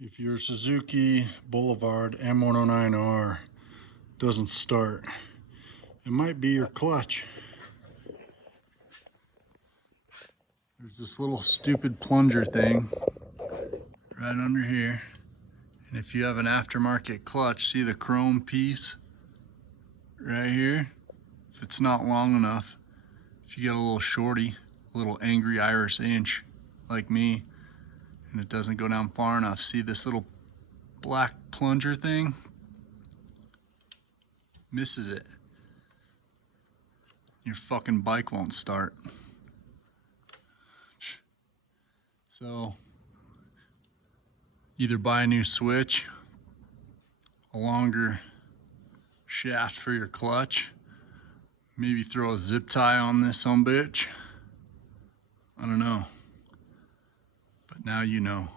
If your Suzuki Boulevard M109R doesn't start, it might be your clutch. There's this little stupid plunger thing right under here. And if you have an aftermarket clutch, see the chrome piece right here? If it's not long enough, if you get a little shorty, a little angry Irish inch like me, and it doesn't go down far enough, see this little black plunger thing? Misses it. Your fucking bike won't start. So either buy a new switch, a longer shaft for your clutch, maybe throw a zip tie on this sumbitch. I don't know, but now you know.